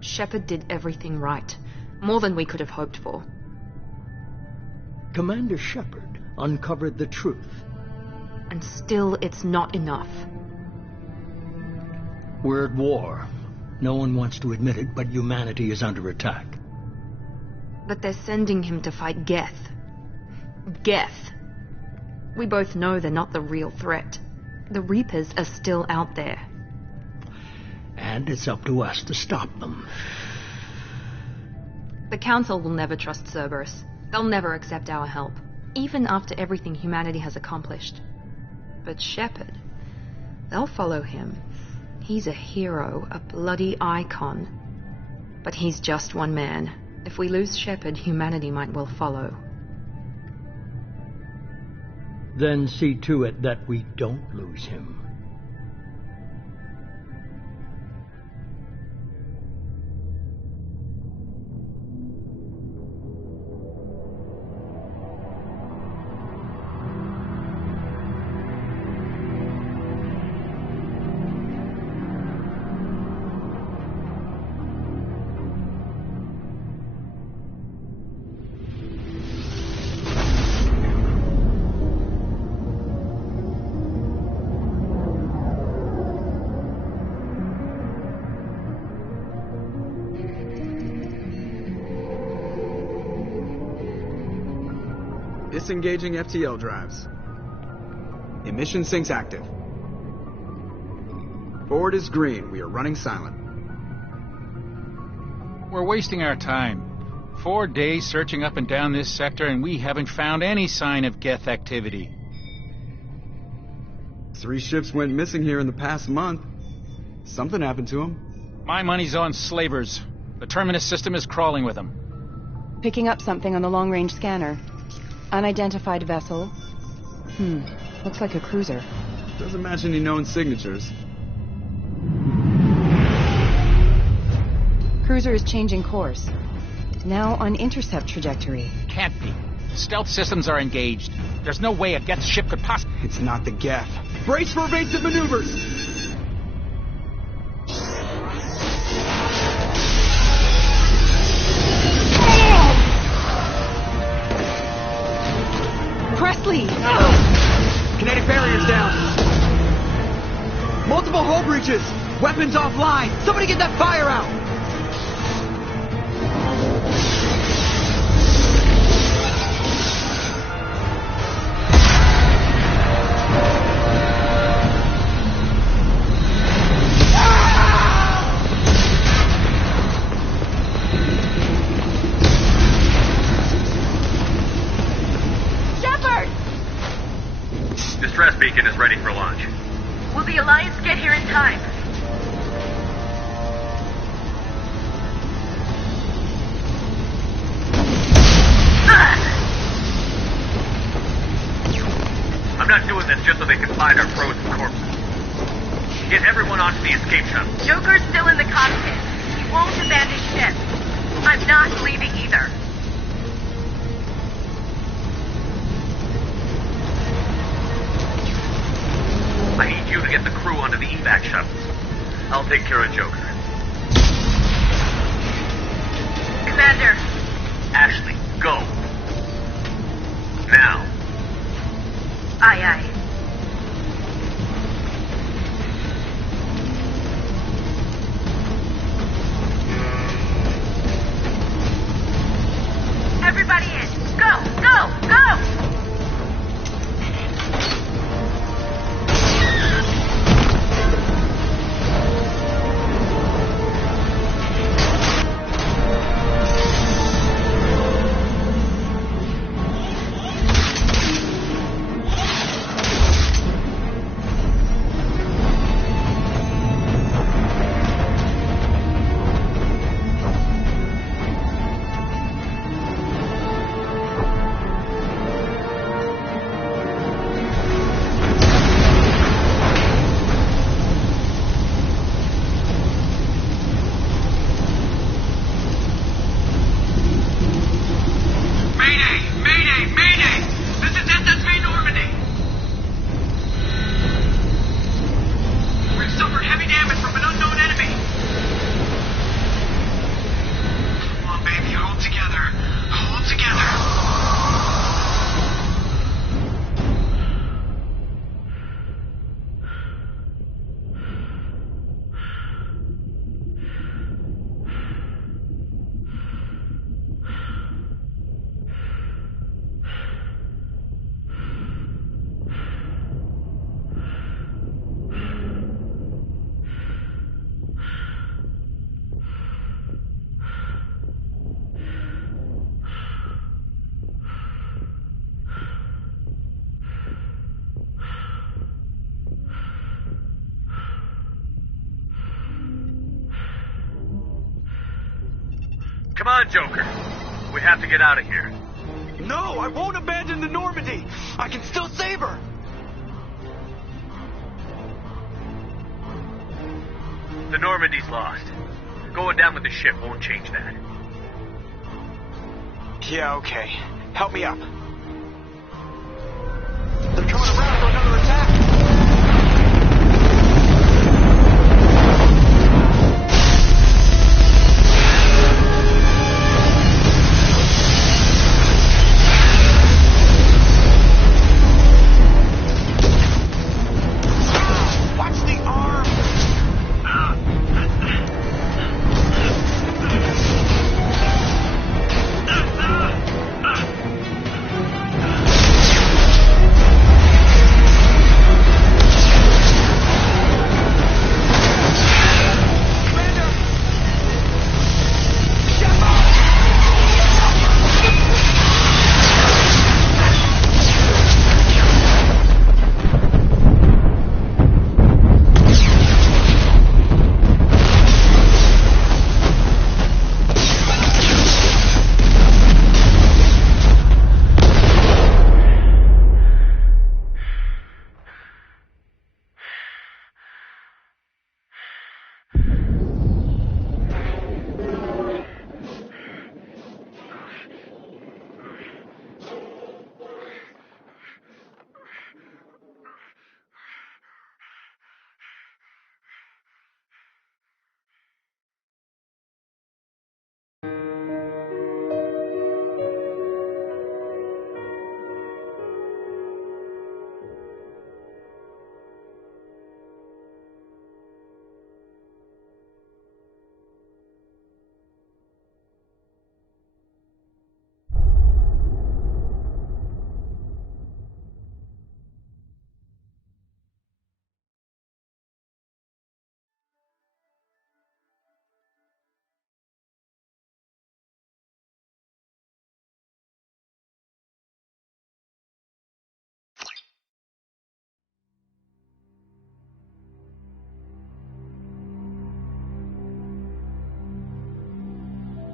Shepard did everything right. More than we could have hoped for. Commander Shepard uncovered the truth. And still, it's not enough. We're at war. No one wants to admit it, but humanity is under attack. But they're sending him to fight Geth. Geth. We both know they're not the real threat. The Reapers are still out there. And it's up to us to stop them. The Council will never trust Cerberus. They'll never accept our help, even after everything humanity has accomplished. But Shepard, they'll follow him. He's a hero, a bloody icon. But he's just one man. If we lose Shepard, humanity might well follow. Then see to it that we don't lose him. Disengaging FTL drives. Emission sinks active. Forward is green. We are running silent. We're wasting our time. 4 days searching up and down this sector, and we haven't found any sign of Geth activity. 3 ships went missing here in the past month. Something happened to them. My money's on slavers. The Terminus system is crawling with them. Picking up something on the long-range scanner. Unidentified vessel. Looks like a cruiser. Doesn't match any known signatures. Cruiser is changing course. Now on intercept trajectory. Can't be. Stealth systems are engaged. There's no way a Geth ship could possibly... It's not the Geth. Brace for evasive maneuvers! breaches! Weapons offline! Somebody get that fire out! Distress beacon is ready for launch. Will the Alliance get here in time? I'm not doing this just so they can find our frozen corpses. Get everyone onto the escape shuttle. Joker's still in the cockpit. He won't abandon ship. I'm not leaving either. I need you to get the crew onto the evac shuttles. I'll take care of Joker. Commander. Ashley, go. Now. Aye, aye. Everybody in. Go, go, go! Come on, Joker. We have to get out of here. No, I won't abandon the Normandy! I can still save her! The Normandy's lost. Going down with the ship won't change that. Yeah, okay. Help me up. They're coming around for another attack!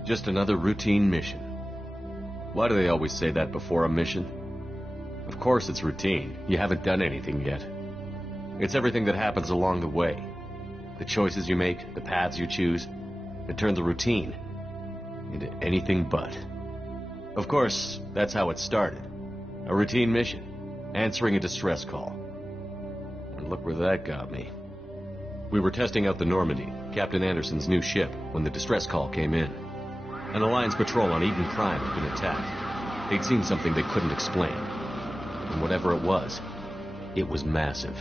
Just another routine mission. Why do they always say that before a mission? Of course it's routine. You haven't done anything yet. It's everything that happens along the way. The choices you make, the paths you choose, that turn the routine into anything but. Of course, that's how it started. A routine mission, answering a distress call. And look where that got me. We were testing out the Normandy, Captain Anderson's new ship, when the distress call came in. An Alliance patrol on Eden Prime had been attacked. They'd seen something they couldn't explain. And whatever it was massive.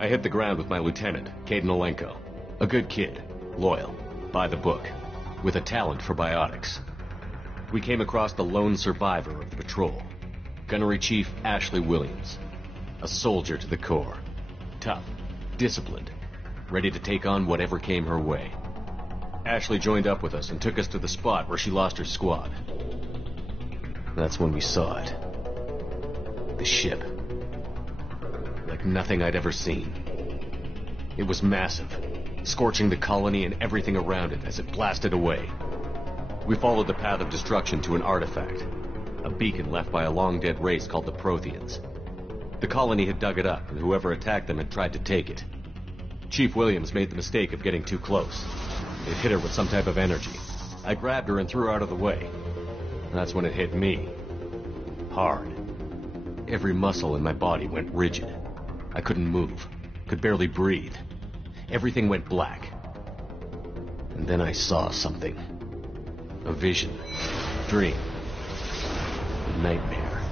I hit the ground with my lieutenant, Caden Olenko. A good kid, loyal, by the book, with a talent for biotics. We came across the lone survivor of the patrol, Gunnery Chief Ashley Williams. A soldier to the core. Tough, disciplined, ready to take on whatever came her way. Ashley joined up with us and took us to the spot where she lost her squad. That's when we saw it. The ship. Like nothing I'd ever seen. It was massive, scorching the colony and everything around it as it blasted away. We followed the path of destruction to an artifact, a beacon left by a long-dead race called the Protheans. The colony had dug it up, and whoever attacked them had tried to take it. Chief Williams made the mistake of getting too close. It hit her with some type of energy. I grabbed her and threw her out of the way. That's when it hit me. Hard. Every muscle in my body went rigid. I couldn't move, could barely breathe. Everything went black. And then I saw something. A vision. Dream. A nightmare.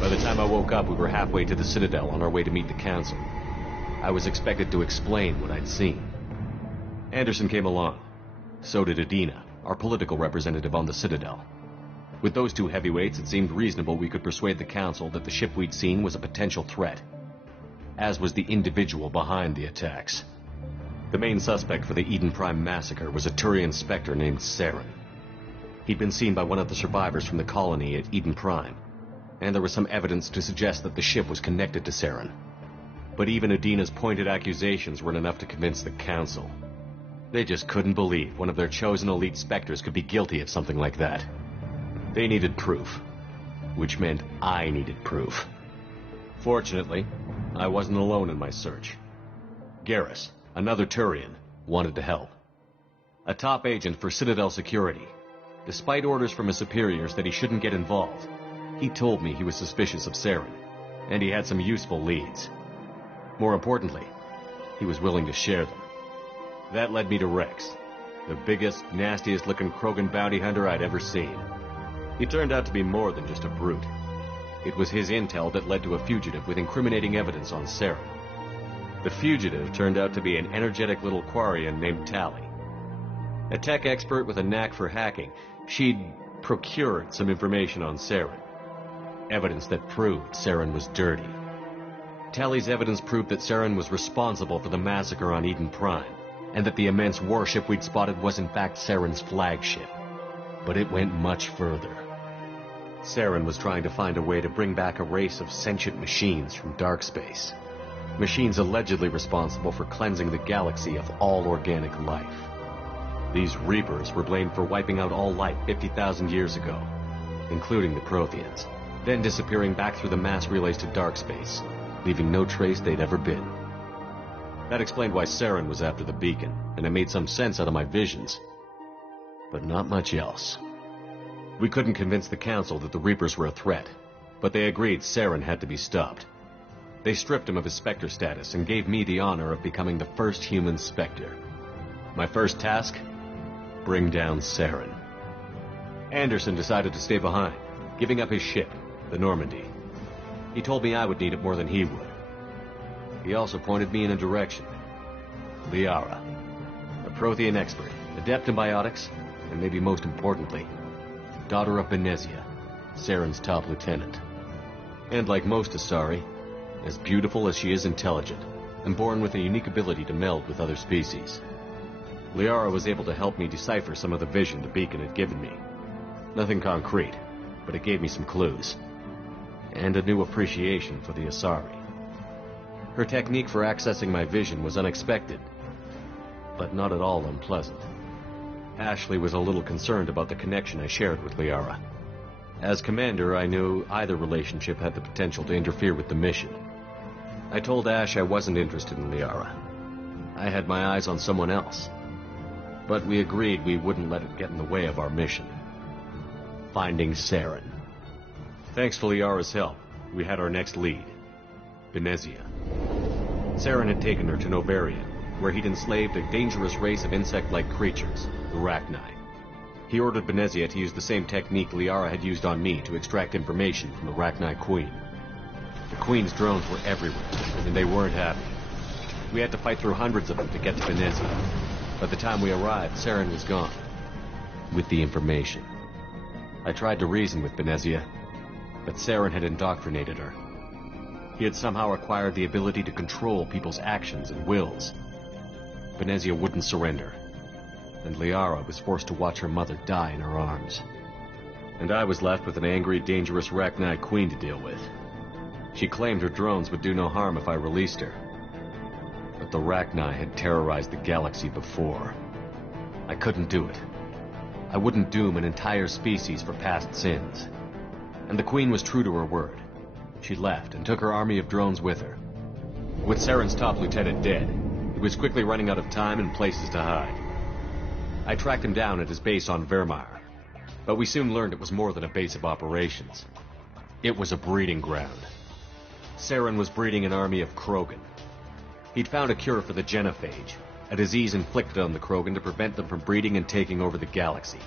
By the time I woke up, we were halfway to the Citadel on our way to meet the Council. I was expected to explain what I'd seen. Anderson came along. So did Adina, our political representative on the Citadel. With those two heavyweights, it seemed reasonable we could persuade the Council that the ship we'd seen was a potential threat. As was the individual behind the attacks. The main suspect for the Eden Prime massacre was a Turian Spectre named Saren. He'd been seen by one of the survivors from the colony at Eden Prime, and there was some evidence to suggest that the ship was connected to Saren. But even Adina's pointed accusations weren't enough to convince the Council. They just couldn't believe one of their chosen elite Spectres could be guilty of something like that. They needed proof, which meant I needed proof. Fortunately, I wasn't alone in my search. Garrus, another Turian, wanted to help. A top agent for Citadel Security. Despite orders from his superiors that he shouldn't get involved, he told me he was suspicious of Saren, and he had some useful leads. More importantly, he was willing to share them. That led me to Rex, the biggest, nastiest-looking Krogan bounty hunter I'd ever seen. He turned out to be more than just a brute. It was his intel that led to a fugitive with incriminating evidence on Saren. The fugitive turned out to be an energetic little Quarian named Tali. A tech expert with a knack for hacking, she'd procured some information on Saren. Evidence that proved Saren was dirty. Tali's evidence proved that Saren was responsible for the massacre on Eden Prime, and that the immense warship we'd spotted was in fact Saren's flagship. But it went much further. Saren was trying to find a way to bring back a race of sentient machines from dark space. Machines allegedly responsible for cleansing the galaxy of all organic life. These Reapers were blamed for wiping out all life 50,000 years ago, including the Protheans, then disappearing back through the mass relays to dark space, leaving no trace they'd ever been. That explained why Saren was after the beacon, and it made some sense out of my visions. But not much else. We couldn't convince the Council that the Reapers were a threat, but they agreed Saren had to be stopped. They stripped him of his Spectre status and gave me the honor of becoming the first human Spectre. My first task? Bring down Saren. Anderson decided to stay behind, giving up his ship, the Normandy. He told me I would need it more than he would. He also pointed me in a direction. Liara, a Prothean expert, adept in biotics, and maybe most importantly, daughter of Benezia, Saren's top lieutenant. And like most Asari, as beautiful as she is intelligent, and born with a unique ability to meld with other species. Liara was able to help me decipher some of the vision the beacon had given me. Nothing concrete, but it gave me some clues. And a new appreciation for the Asari. Her technique for accessing my vision was unexpected, but not at all unpleasant. Ashley was a little concerned about the connection I shared with Liara. As commander, I knew either relationship had the potential to interfere with the mission. I told Ash I wasn't interested in Liara. I had my eyes on someone else. But we agreed we wouldn't let it get in the way of our mission. Finding Saren. Thanks to Liara's help, we had our next lead. Benezia. Saren had taken her to Novaria, where he'd enslaved a dangerous race of insect-like creatures, the Rachni. He ordered Benezia to use the same technique Liara had used on me to extract information from the Rachni Queen. The Queen's drones were everywhere, and they weren't happy. We had to fight through hundreds of them to get to Benezia. By the time we arrived, Saren was gone. With the information. I tried to reason with Benezia, but Saren had indoctrinated her. He had somehow acquired the ability to control people's actions and wills. Benezia wouldn't surrender, and Liara was forced to watch her mother die in her arms. And I was left with an angry, dangerous Rachni Queen to deal with. She claimed her drones would do no harm if I released her. But the Rachni had terrorized the galaxy before. I couldn't do it. I wouldn't doom an entire species for past sins. And the Queen was true to her word. She left and took her army of drones with her. With Saren's top lieutenant dead, he was quickly running out of time and places to hide. I tracked him down at his base on Vermeer, but we soon learned it was more than a base of operations. It was a breeding ground. Saren was breeding an army of Krogan. He'd found a cure for the genophage, a disease inflicted on the Krogan to prevent them from breeding and taking over the galaxy.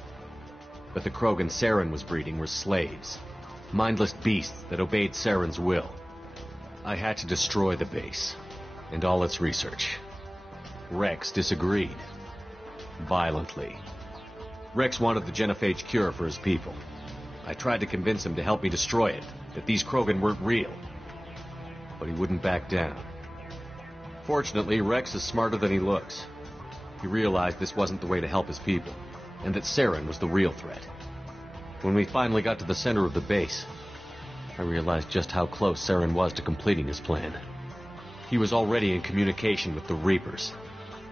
But the Krogan Saren was breeding were slaves, mindless beasts that obeyed Saren's will. I had to destroy the base, and all its research. Rex disagreed. Violently. Rex wanted the genophage cure for his people. I tried to convince him to help me destroy it, that these Krogan weren't real. But he wouldn't back down. Fortunately, Rex is smarter than he looks. He realized this wasn't the way to help his people, and that Saren was the real threat. When we finally got to the center of the base, I realized just how close Saren was to completing his plan. He was already in communication with the Reapers.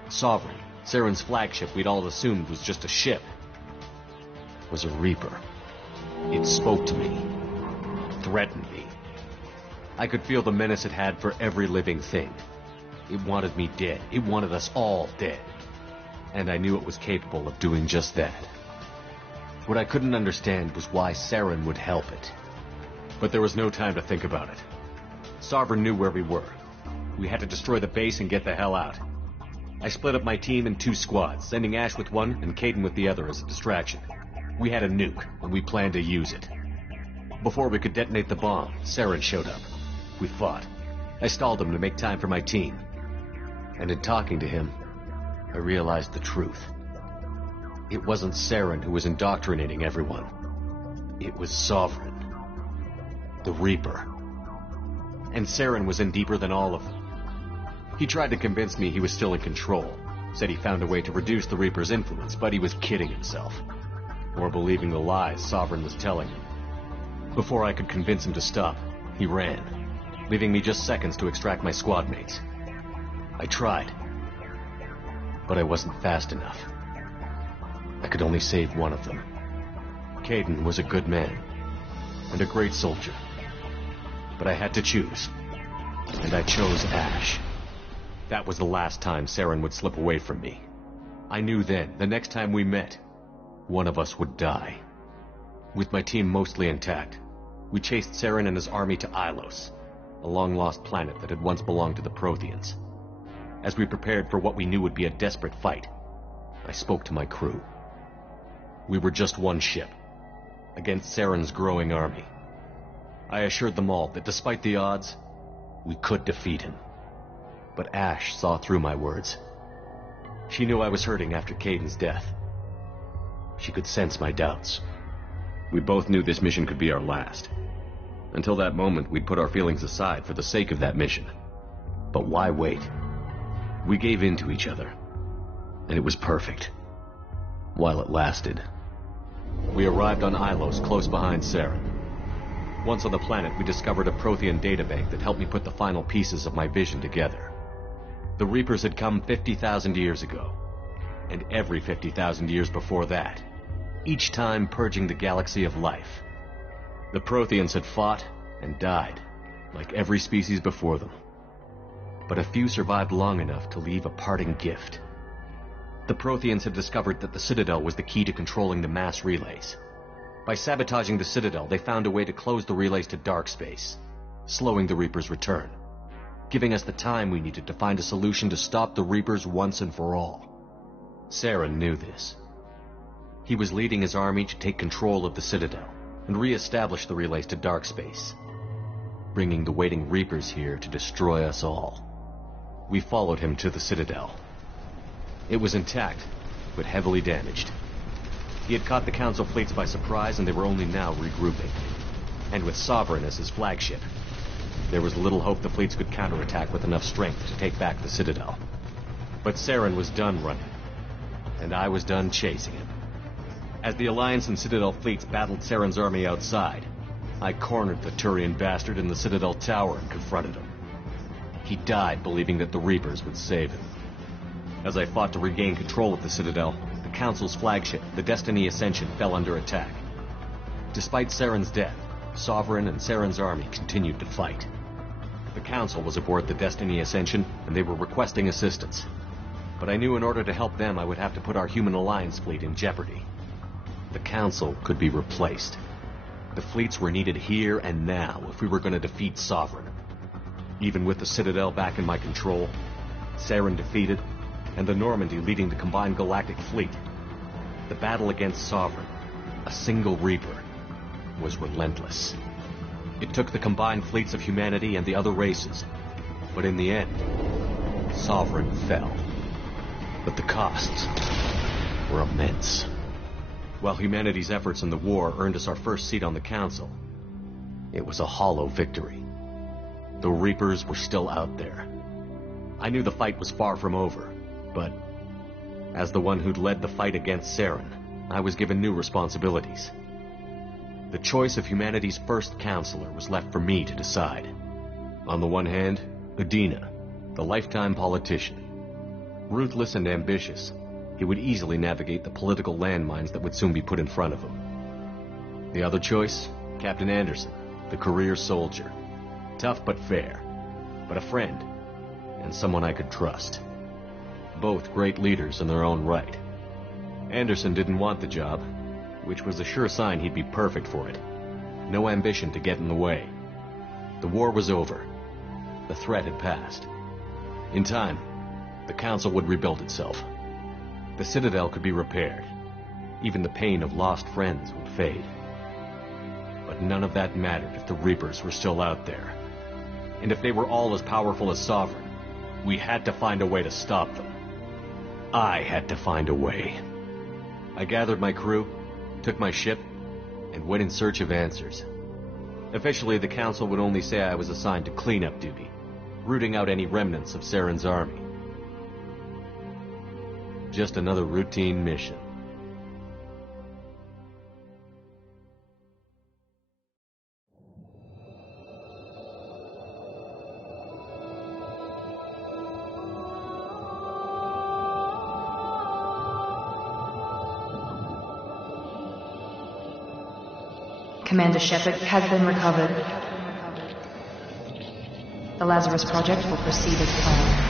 Sovereign, Saren's flagship we'd all assumed was just a ship, was a Reaper. It spoke to me, threatened me. I could feel the menace it had for every living thing. It wanted me dead. It wanted us all dead. And I knew it was capable of doing just that. What I couldn't understand was why Saren would help it. But there was no time to think about it. Sovereign knew where we were. We had to destroy the base and get the hell out. I split up my team in 2 squads, sending Ash with one and Kaidan with the other as a distraction. We had a nuke, and we planned to use it. Before we could detonate the bomb, Saren showed up. We fought. I stalled him to make time for my team. And in talking to him, I realized the truth. It wasn't Saren who was indoctrinating everyone. It was Sovereign. The Reaper. And Saren was in deeper than all of them. He tried to convince me he was still in control. Said he found a way to reduce the Reaper's influence, but he was kidding himself. Or believing the lies Sovereign was telling him. Before I could convince him to stop, he ran, leaving me just seconds to extract my squad mates. I tried, but I wasn't fast enough. I could only save one of them. Kaidan was a good man, and a great soldier. But I had to choose, and I chose Ash. That was the last time Saren would slip away from me. I knew then, the next time we met, one of us would die. With my team mostly intact, we chased Saren and his army to Ilos, a long-lost planet that had once belonged to the Protheans. As we prepared for what we knew would be a desperate fight, I spoke to my crew. We were just one ship, against Saren's growing army. I assured them all that despite the odds, we could defeat him. But Ash saw through my words. She knew I was hurting after Kaidan's death. She could sense my doubts. We both knew this mission could be our last. Until that moment, we'd put our feelings aside for the sake of that mission. But why wait? We gave in to each other, and it was perfect. While it lasted. We arrived on Ilos, close behind Saren. Once on the planet, we discovered a Prothean databank that helped me put the final pieces of my vision together. The Reapers had come 50,000 years ago. and every 50,000 years before that, each time purging the galaxy of life. The Protheans had fought and died, like every species before them. But a few survived long enough to leave a parting gift. The Protheans had discovered that the Citadel was the key to controlling the mass relays. By sabotaging the Citadel, they found a way to close the relays to dark space, slowing the Reapers' return, giving us the time we needed to find a solution to stop the Reapers once and for all. Saren knew this. He was leading his army to take control of the Citadel and re-establish the relays to dark space, bringing the waiting Reapers here to destroy us all. We followed him to the Citadel. It was intact, but heavily damaged. He had caught the Council fleets by surprise, and they were only now regrouping. And with Sovereign as his flagship, there was little hope the fleets could counterattack with enough strength to take back the Citadel. But Saren was done running, and I was done chasing him. As the Alliance and Citadel fleets battled Saren's army outside, I cornered the Turian bastard in the Citadel tower and confronted him. He died believing that the Reapers would save him. As I fought to regain control of the Citadel, the Council's flagship, the Destiny Ascension, fell under attack. Despite Saren's death, Sovereign and Saren's army continued to fight. The Council was aboard the Destiny Ascension, and they were requesting assistance. But I knew in order to help them, I would have to put our Human Alliance fleet in jeopardy. The Council could be replaced. The fleets were needed here and now if we were going to defeat Sovereign. Even with the Citadel back in my control, Saren defeated, and the Normandy leading the combined galactic fleet, the battle against Sovereign, a single Reaper, was relentless. It took the combined fleets of humanity and the other races, but in the end, Sovereign fell. But the costs were immense. While humanity's efforts in the war earned us our first seat on the Council, it was a hollow victory. The Reapers were still out there. I knew the fight was far from over, but as the one who'd led the fight against Saren, I was given new responsibilities. The choice of humanity's first counselor was left for me to decide. On the one hand, Udina, the lifetime politician. Ruthless and ambitious, he would easily navigate the political landmines that would soon be put in front of him. The other choice, Captain Anderson, the career soldier. Tough but fair, but a friend, and someone I could trust. Both great leaders in their own right. Anderson didn't want the job, which was a sure sign he'd be perfect for it. No ambition to get in the way. The war was over. The threat had passed. In time, the Council would rebuild itself. The Citadel could be repaired. Even the pain of lost friends would fade. But none of that mattered if the Reapers were still out there. And if they were all as powerful as Sovereign, we had to find a way to stop them. I had to find a way. I gathered my crew, took my ship, and went in search of answers. Officially, the Council would only say I was assigned to cleanup duty, rooting out any remnants of Saren's army. Just another routine mission. Commander Shepard has been recovered. The Lazarus Project will proceed as planned.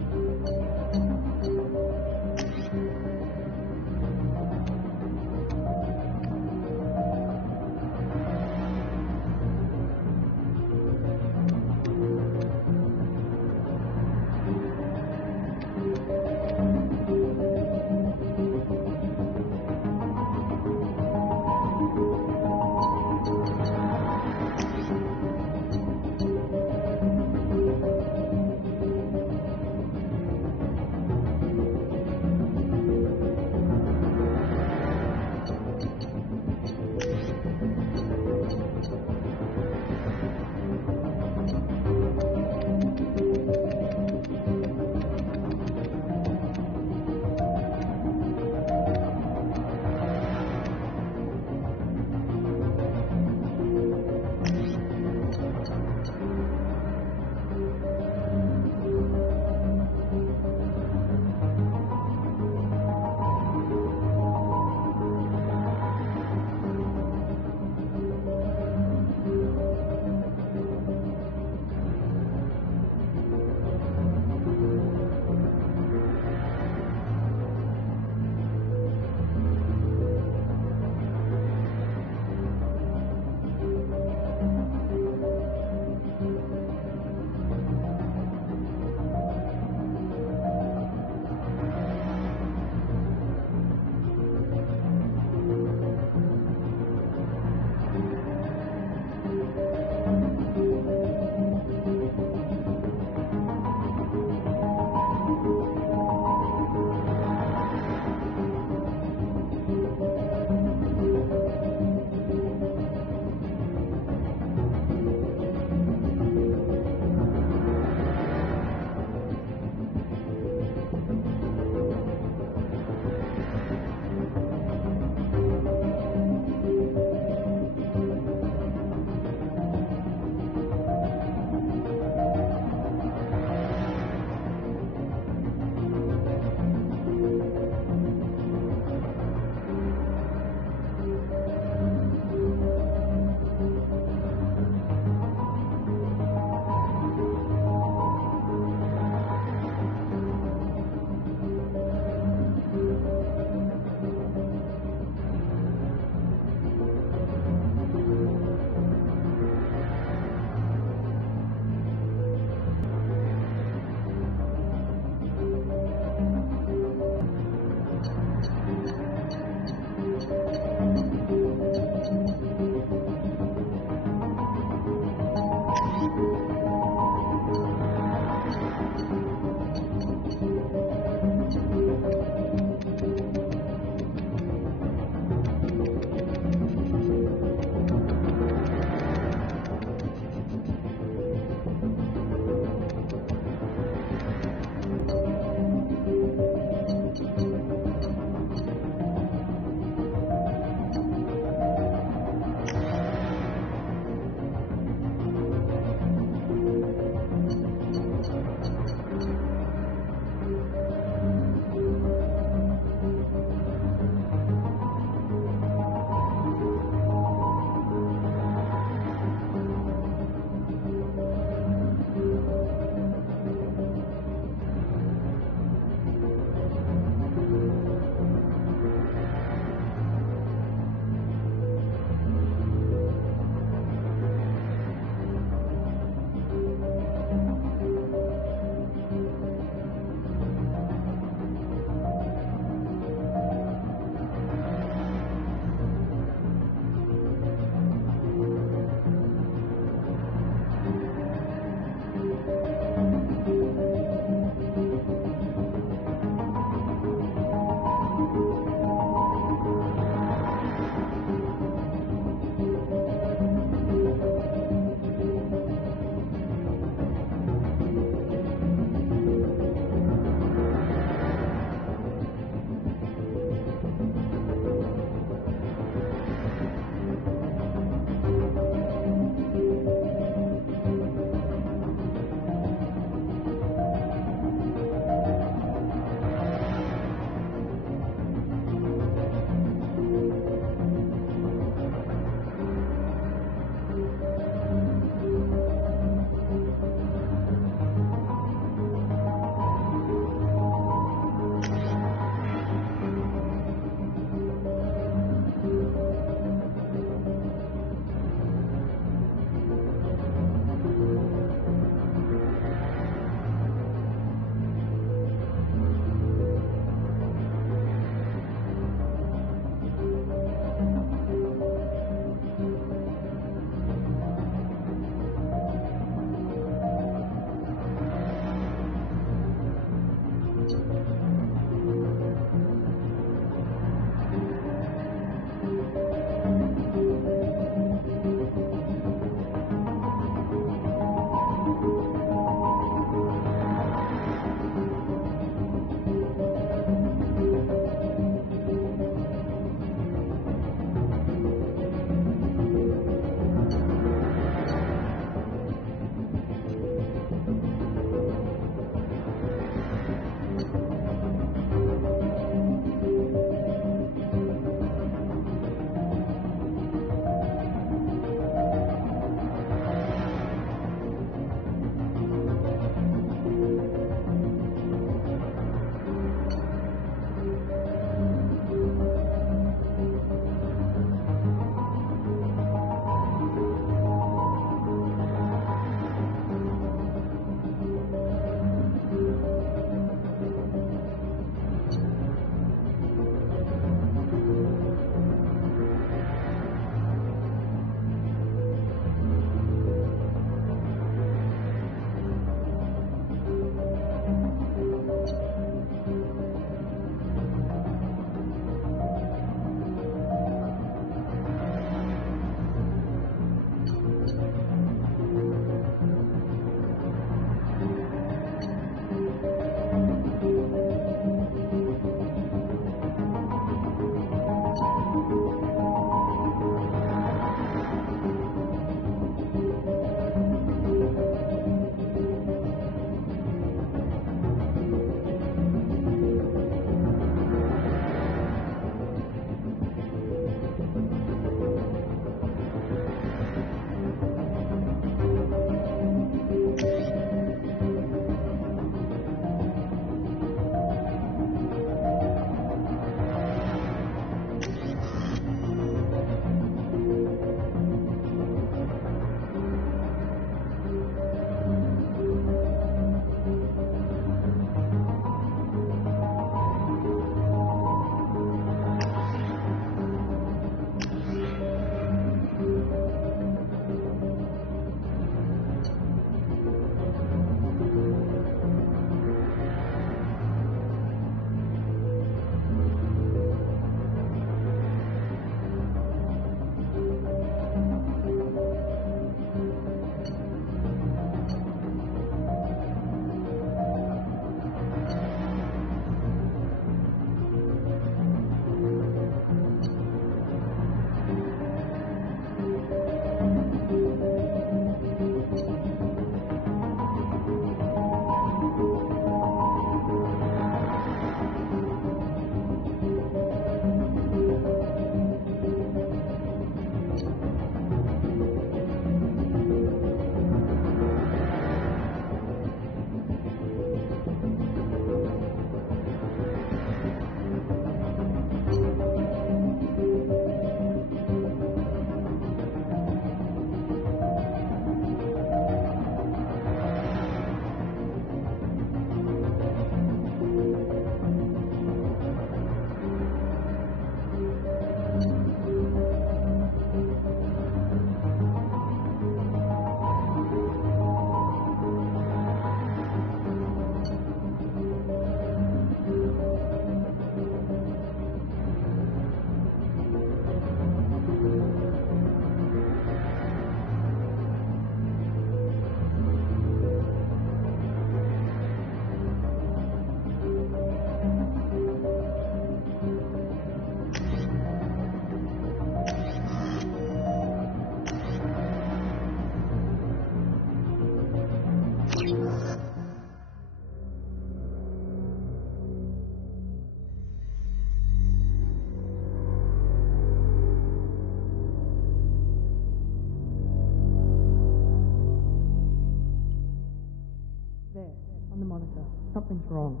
Something's wrong.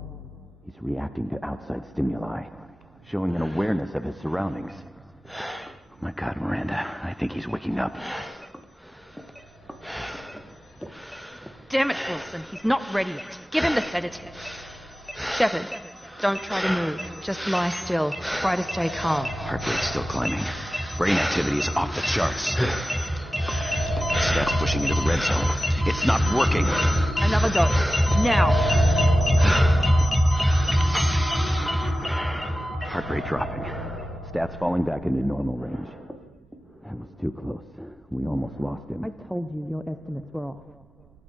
He's reacting to outside stimuli, showing an awareness of his surroundings. Oh my God, Miranda, I think he's waking up. Damn it, Wilson, he's not ready yet. Give him the sedative. Shepard, don't try to move. Just lie still. Try to stay calm. Heart rate's still climbing. Brain activity is off the charts. Steps pushing into the red zone. It's not working. Another dose. Now. Heart rate dropping. Stats falling back into normal range. That was too close. We almost lost him. I told you your estimates were off.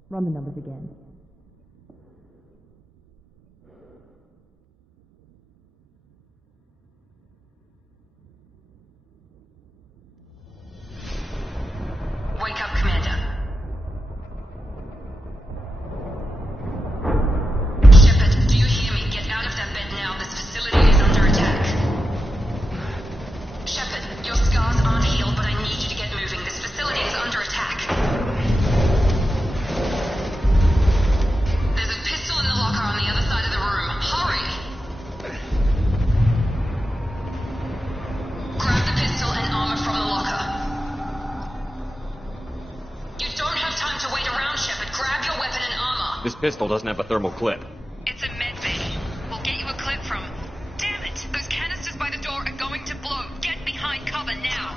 Run the numbers again. Wake up, Commander. Shepard, do you hear me? Get out of that bed now. This facility is under attack. Shepard, your scars aren't healed, but I need you to get moving. This facility is under attack. There's a pistol in the locker on the other side of the room. Hurry! Grab the pistol and armor from the locker. You don't have time to wait around, Shepard. Grab your weapon and armor. This pistol doesn't have a thermal clip. It's a medbay. We'll get you a clip from... Damn it! Those canisters by the door are going to blow. Get behind cover now.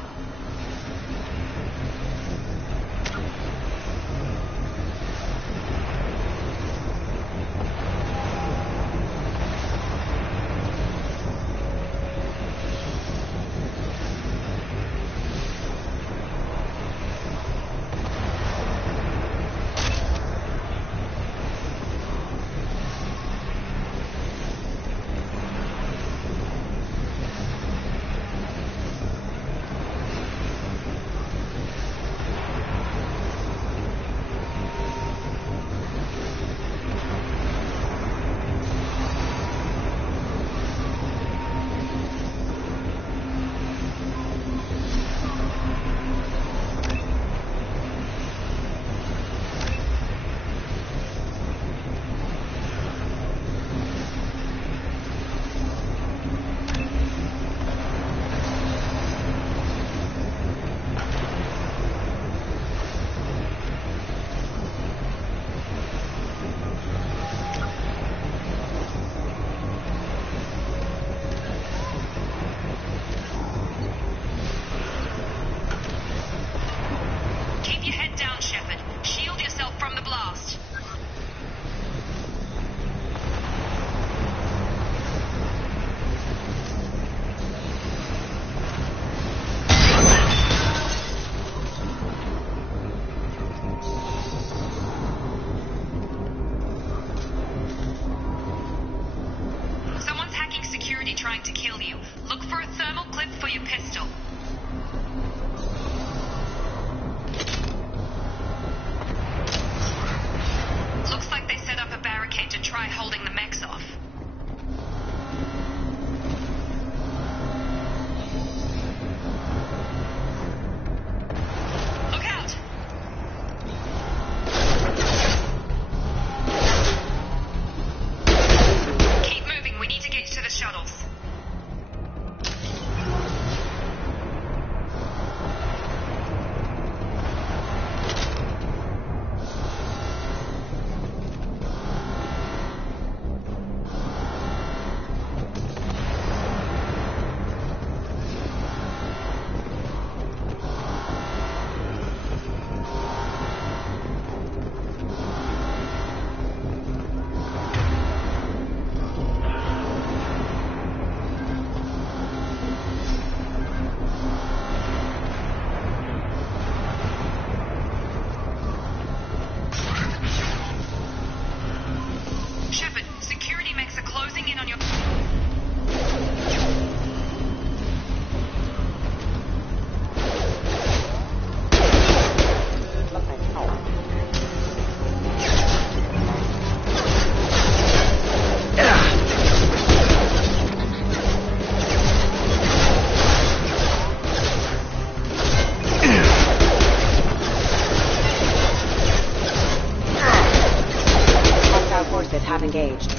engaged.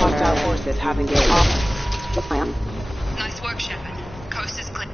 Hostile forces have engaged. Nice work, Shepard. Coast is clear.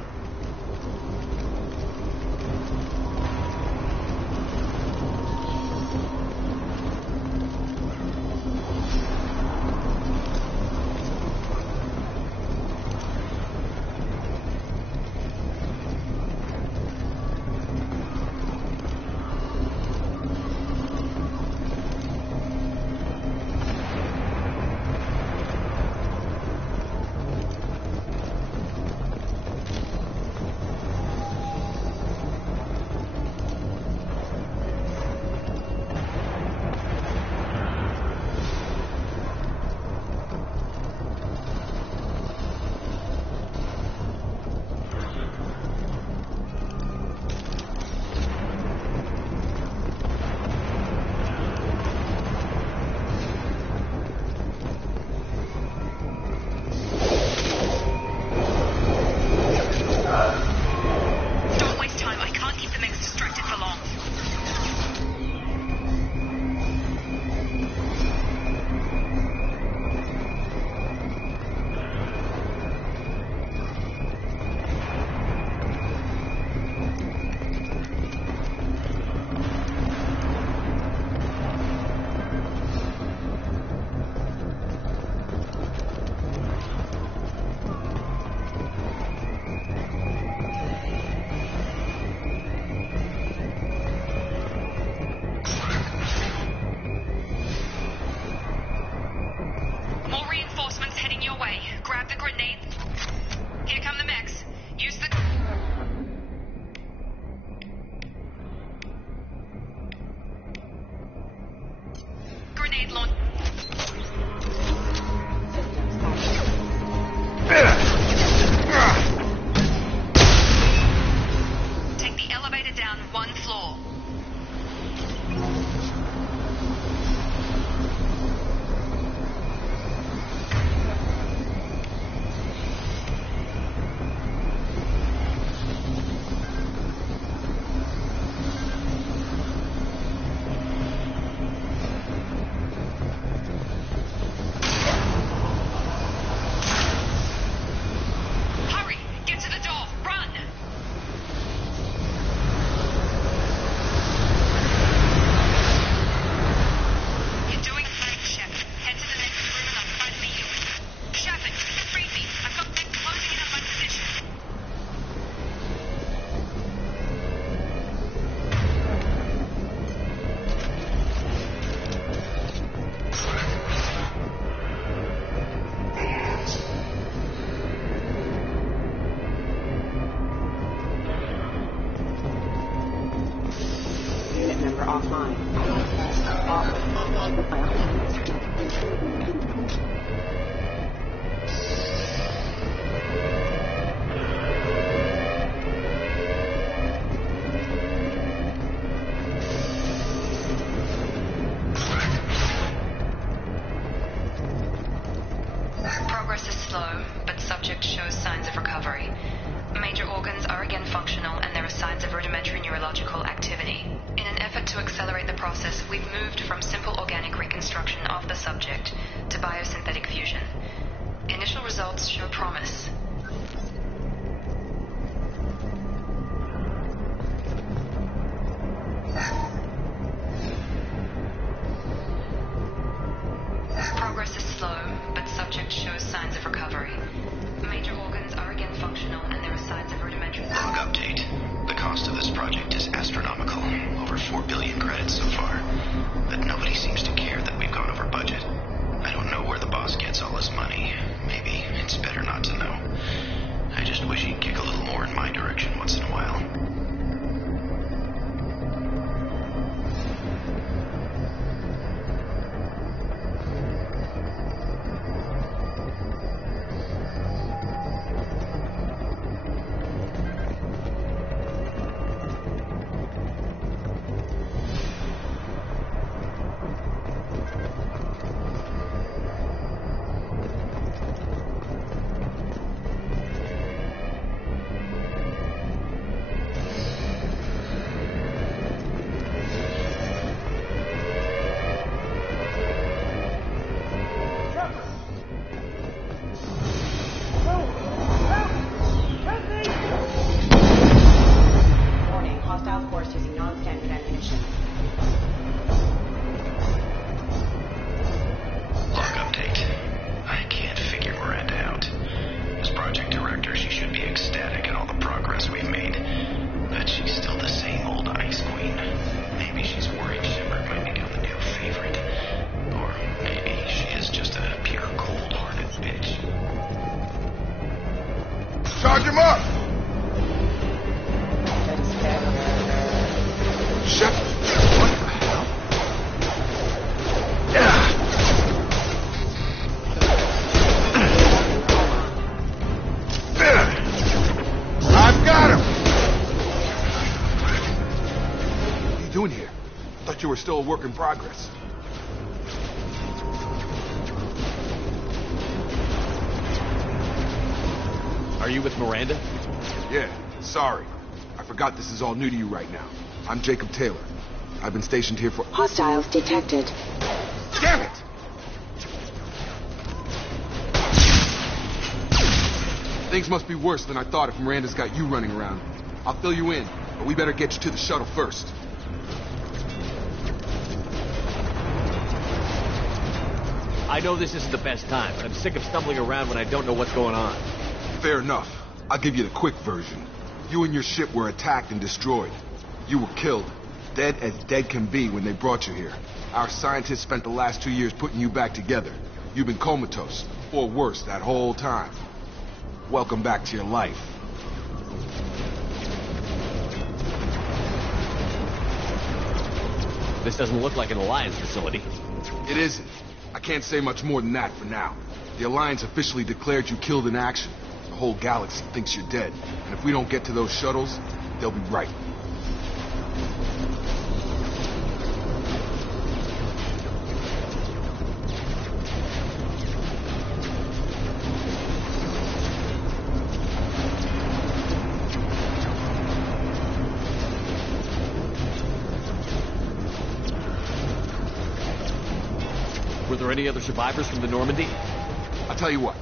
him up! Shepard, what the hell? I've got him! What are you doing here? I thought you were still a work in progress. Are you with Miranda? Yeah, sorry. I forgot this is all new to you right now. I'm Jacob Taylor. I've been stationed here for... Hostiles detected. Damn it! Things must be worse than I thought if Miranda's got you running around. I'll fill you in, but we better get you to the shuttle first. I know this isn't the best time, but I'm sick of stumbling around when I don't know what's going on. Fair enough. I'll give you the quick version. You and your ship were attacked and destroyed. You were killed. Dead as dead can be when they brought you here. Our scientists spent the last 2 years putting you back together. You've been comatose, or worse, that whole time. Welcome back to your life. This doesn't look like an Alliance facility. It isn't. I can't say much more than that for now. The Alliance officially declared you killed in action. The whole galaxy thinks you're dead. And if we don't get to those shuttles, they'll be right. Were there any other survivors from the Normandy? I'll tell you what.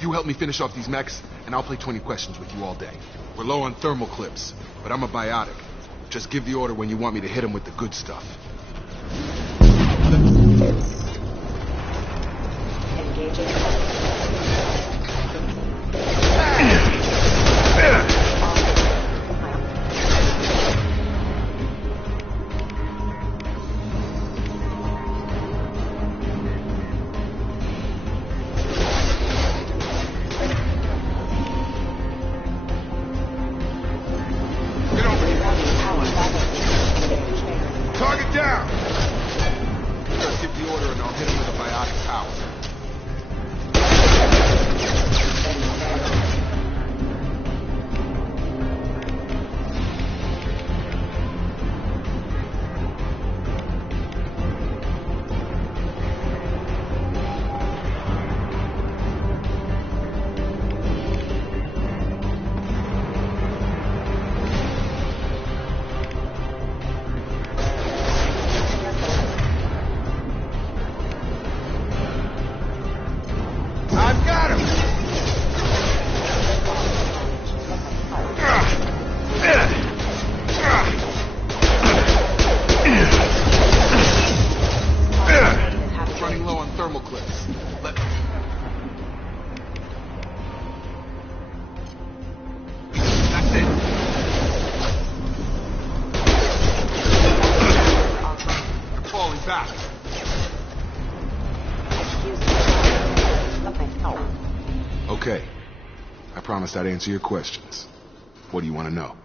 You help me finish off these mechs, and I'll play 20 questions with you all day. We're low on thermal clips, but I'm a biotic. Just give the order when you want me to hit them with the good stuff. Target down! Just give the order and I'll hit him with a biotic power. I've got him! Running low on thermal clips. That's it. You're falling back. Okay. I promised I'd answer your questions. What do you want to know?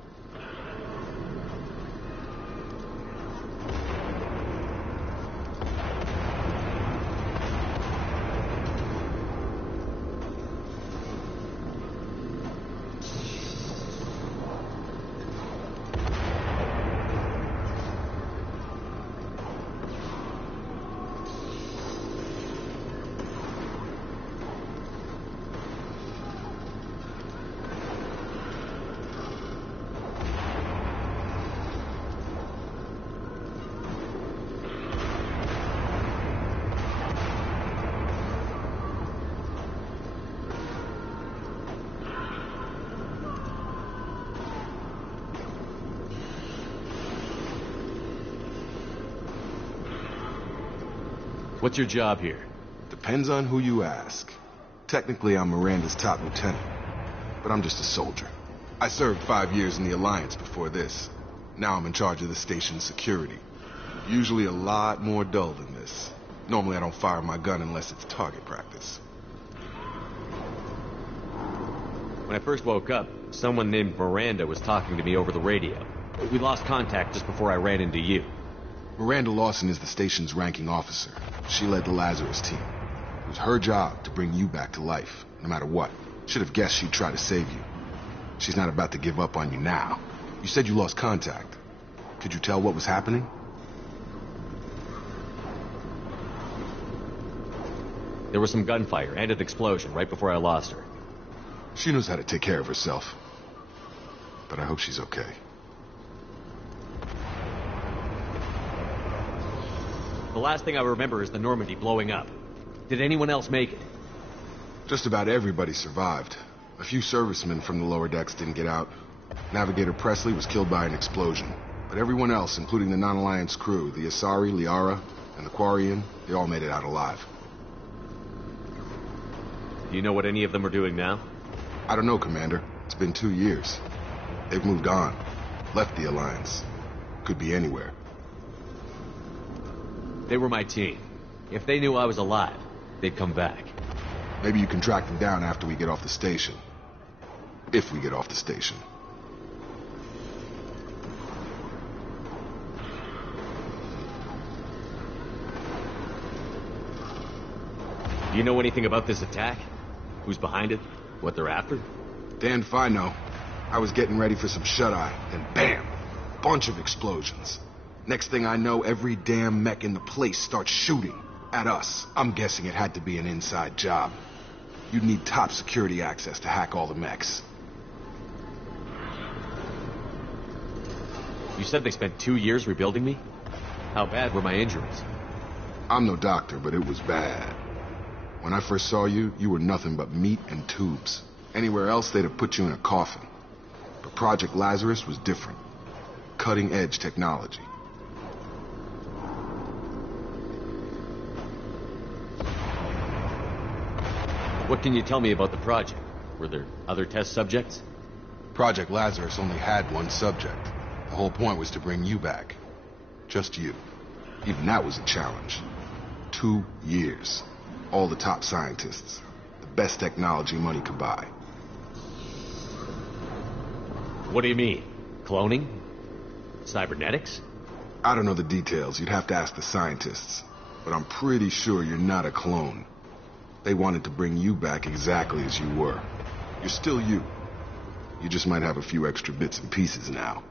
What's your job here? Depends on who you ask. Technically, I'm Miranda's top lieutenant, but I'm just a soldier. I served 5 years in the Alliance before this. Now I'm in charge of the station's security. Usually a lot more dull than this. Normally I don't fire my gun unless it's target practice. When I first woke up, Someone named Miranda was talking to me over the radio. We lost contact just before I ran into you. Miranda Lawson is the station's ranking officer. She led the Lazarus team. It was her job to bring you back to life, no matter what. Should have guessed she'd try to save you. She's not about to give up on you now. You said you lost contact. Could you tell what was happening? There was some gunfire and an explosion right before I lost her. She knows how to take care of herself. But I hope she's okay. The last thing I remember is the Normandy blowing up. Did anyone else make it? Just about everybody survived. A few servicemen from the lower decks didn't get out. Navigator Presley was killed by an explosion. But everyone else, including the non-Alliance crew, the Asari, Liara, and the Quarian, they all made it out alive. Do you know what any of them are doing now? I don't know, Commander. It's been 2 years. They've moved on. Left the Alliance. Could be anywhere. They were my team. If they knew I was alive, they'd come back. Maybe you can track them down after we get off the station. If we get off the station. Do you know anything about this attack? Who's behind it? What they're after? Damned if I know. I was getting ready for some shut-eye, and bam! Bunch of explosions. Next thing I know, every damn mech in the place starts shooting at us. I'm guessing it had to be an inside job. You'd need top security access to hack all the mechs. You said they spent 2 years rebuilding me? How bad were my injuries? I'm no doctor, but it was bad. When I first saw you, you were nothing but meat and tubes. Anywhere else, they'd have put you in a coffin. But Project Lazarus was different. Cutting-edge technology. What can you tell me about the project? Were there other test subjects? Project Lazarus only had one subject. The whole point was to bring you back. Just you. Even that was a challenge. 2 years. All the top scientists. The best technology money could buy. What do you mean? Cloning? Cybernetics? I don't know the details. You'd have to ask the scientists. But I'm pretty sure you're not a clone. They wanted to bring you back exactly as you were. You're still you. You just might have a few extra bits and pieces now.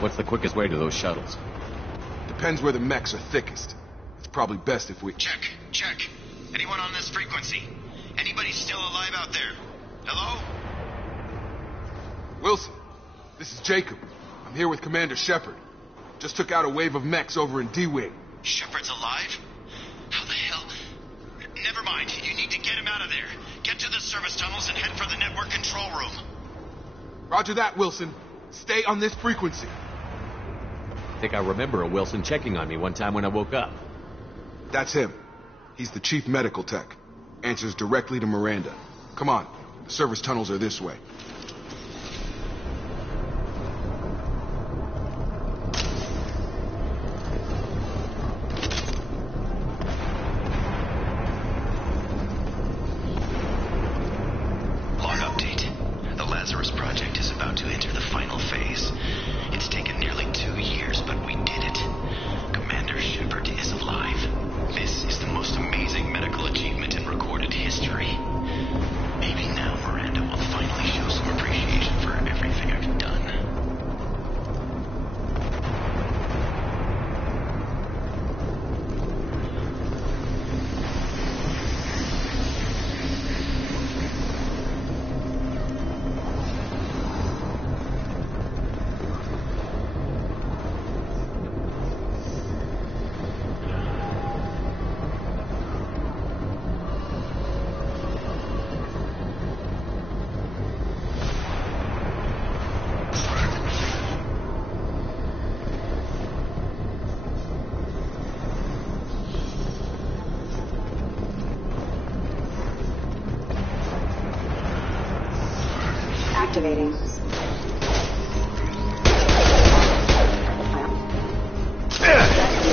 What's the quickest way to those shuttles? Depends where the mechs are thickest. It's probably best if we... Check. Anyone on this frequency? Anybody still alive out there? Hello? Wilson, this is Jacob. I'm here with Commander Shepard. Just took out a wave of mechs over in D-Wing. Shepard's alive? How the hell? Never mind. You need to get him out of there. Get to the service tunnels and head for the network control room. Roger that, Wilson. Stay on this frequency. I think I remember a Wilson checking on me one time when I woke up. That's him. He's the chief medical tech. Answers directly to Miranda. Come on. The service tunnels are this way. Log update. The Lazarus Project is about to enter the final phase. It's taken nearly 2 years, but we did it. Commander Shepard is alive. This is the most amazing medical achievement in recorded history. Maybe now Miranda will finally show some Activating.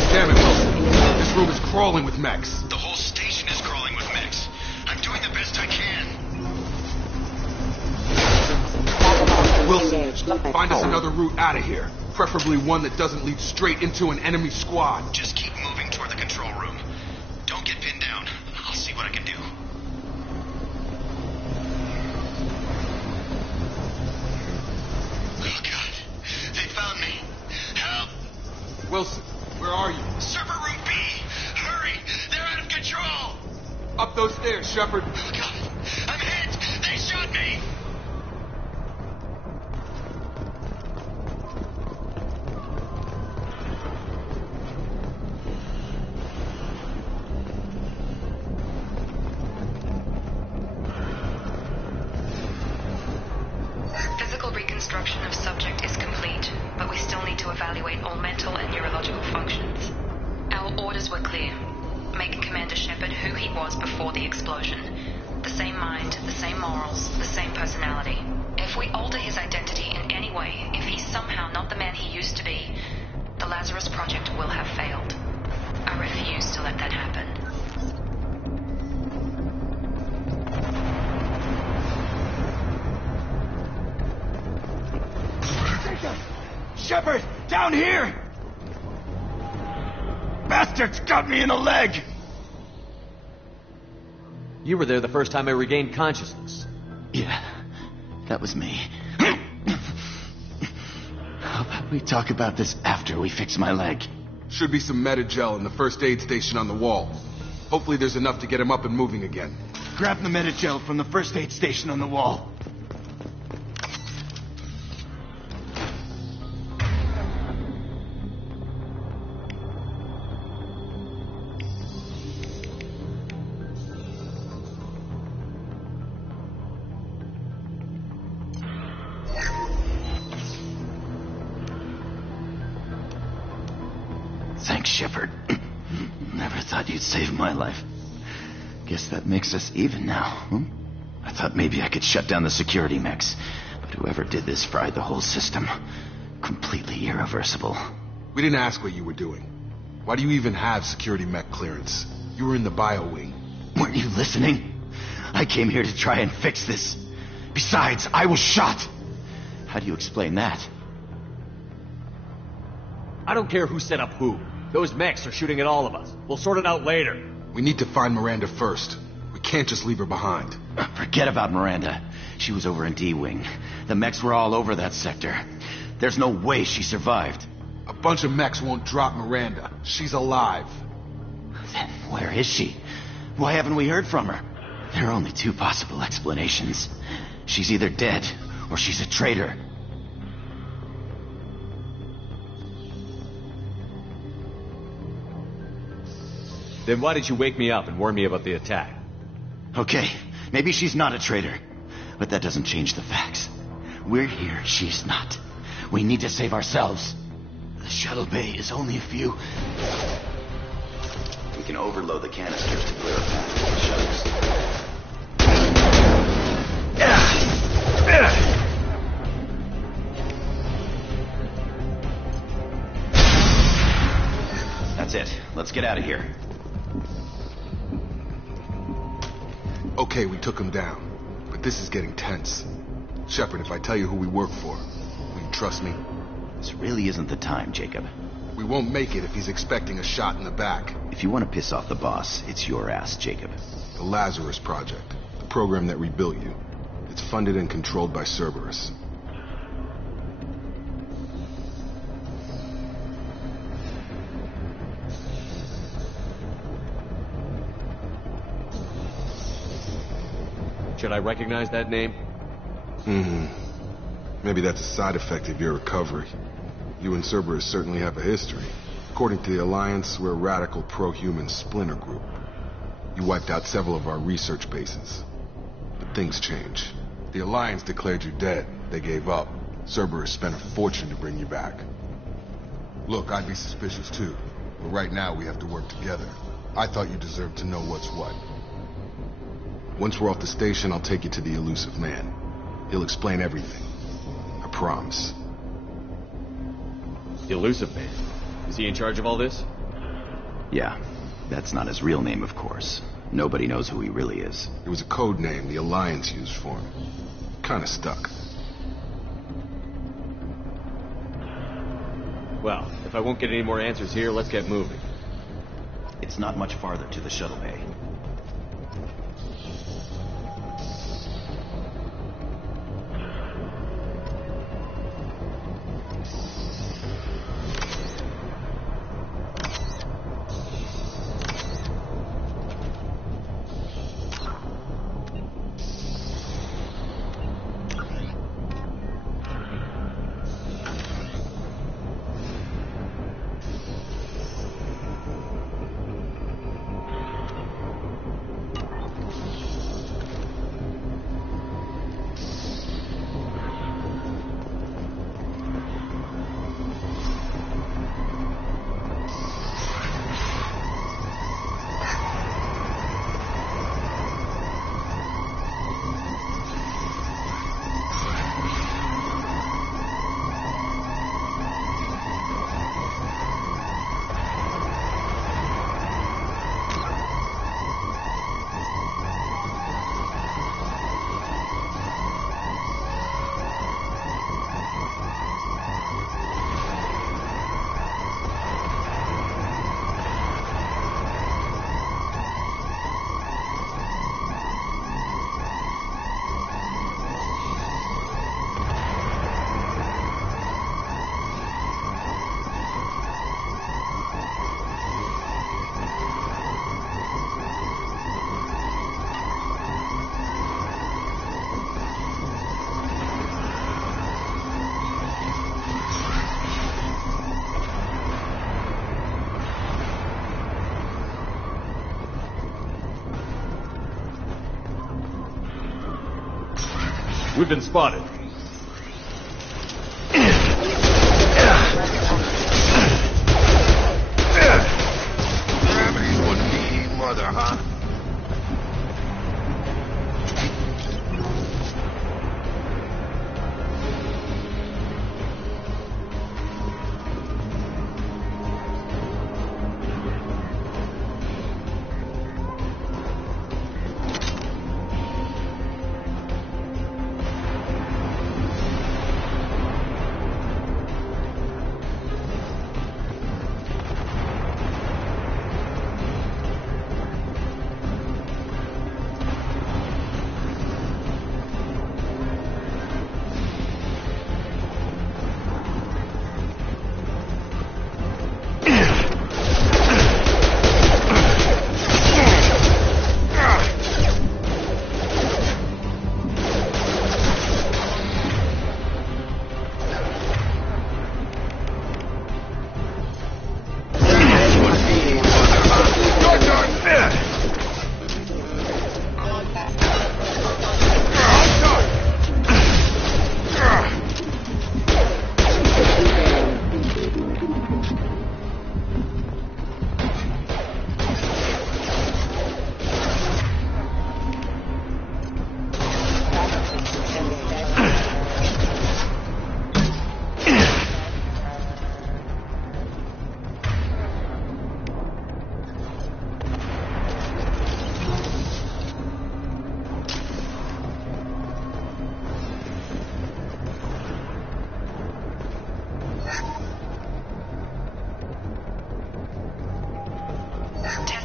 Damn it, Wilson. This room is crawling with mechs. The whole station is crawling with mechs. I'm doing the best I can. Wilson, find us another route out of here. Preferably one that doesn't lead straight into an enemy squad. Just keep moving toward the control room. Don't get pinned down. I'll see what I can do. Oh, God. They found me. Help. Wilson, where are you? Server room B. Hurry. They're out of control. Up those stairs, Shepard. Oh, God. I'm hit. They shot me. Physical reconstruction of subject is complete, but we still need to evaluate all mental and neurological functions. Our orders were clear. Make Commander Shepard who he was before the explosion. The same mind, the same morals, the same personality. If we alter his identity in any way, if he's somehow not the man he used to be, the Lazarus Project will have failed. I refuse to let that happen. Shepard, down here! Bastards got me in the leg! You were there the first time I regained consciousness. Yeah, that was me. How about we talk about this after we fix my leg? Should be some Metagel in the first aid station on the wall. Hopefully there's enough to get him up and moving again. Grab the Metagel from the first aid station on the wall. Thanks, Shepard. Never thought you'd save my life. Guess that makes us even now, huh? I thought maybe I could shut down the security mechs, but whoever did this fried the whole system. Completely irreversible. We didn't ask what you were doing. Why do you even have security mech clearance? You were in the bio wing. Weren't you listening? I came here to try and fix this. Besides, I was shot. How do you explain that? I don't care who set up who. Those mechs are shooting at all of us. We'll sort it out later. We need to find Miranda first. We can't just leave her behind. Forget about Miranda. She was over in D-Wing. The mechs were all over that sector. There's no way she survived. A bunch of mechs won't drop Miranda. She's alive. Then where is she? Why haven't we heard from her? There are only two possible explanations. She's either dead, or she's a traitor. Then why did you wake me up and warn me about the attack? Okay, maybe she's not a traitor, but that doesn't change the facts. We're here, she's not. We need to save ourselves. The shuttle bay is only a few... We can overload the canisters to clear a path to the shuttles. That's it. Let's get out of here. Okay, we took him down. But this is getting tense. Shepard, if I tell you who we work for, will you trust me? This really isn't the time, Jacob. We won't make it if he's expecting a shot in the back. If you want to piss off the boss, it's your ass, Jacob. The Lazarus Project. The program that rebuilt you. It's funded and controlled by Cerberus. Should I recognize that name? Maybe that's a side effect of your recovery. You and Cerberus certainly have a history. According to the Alliance, we're a radical pro-human splinter group. You wiped out several of our research bases. But things change. The Alliance declared you dead. They gave up. Cerberus spent a fortune to bring you back. Look, I'd be suspicious too. But right now we have to work together. I thought you deserved to know what's what. Once we're off the station, I'll take you to the elusive man. He'll explain everything. I promise. The Elusive Man. Is he in charge of all this? Yeah, that's not his real name, of course. Nobody knows who he really is. It was a code name the Alliance used for him. Kinda stuck. Well, if I won't get any more answers here, let's get moving. It's not much farther to the shuttle bay. We've been spotted. Gravity's one mean mother, huh?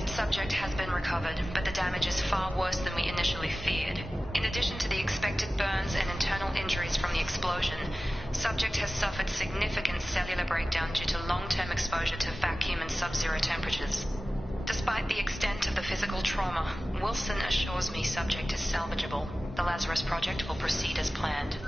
Subject has been recovered, but the damage is far worse than we initially feared. In addition to the expected burns and internal injuries from the explosion, subject has suffered significant cellular breakdown due to long-term exposure to vacuum and sub-zero temperatures. Despite the extent of the physical trauma, Wilson assures me subject is salvageable. The Lazarus Project will proceed as planned.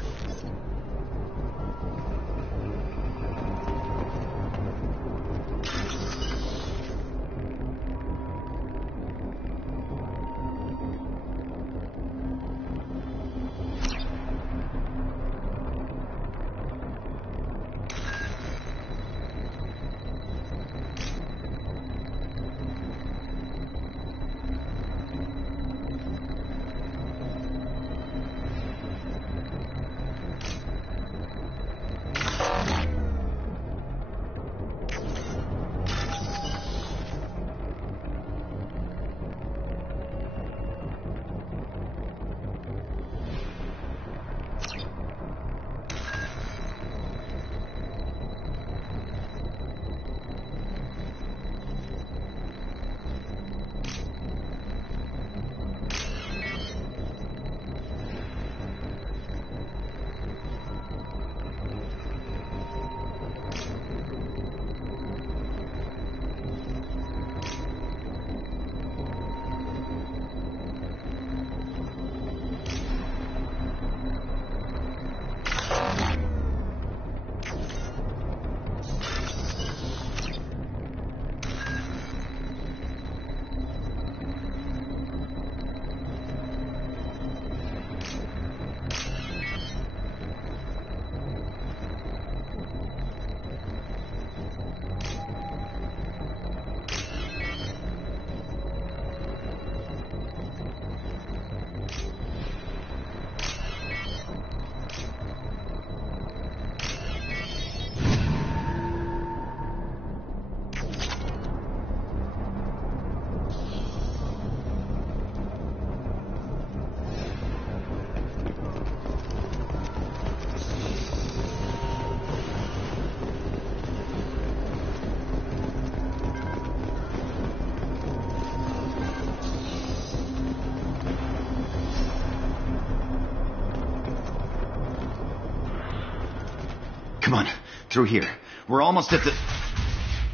Come on, through here. We're almost at the...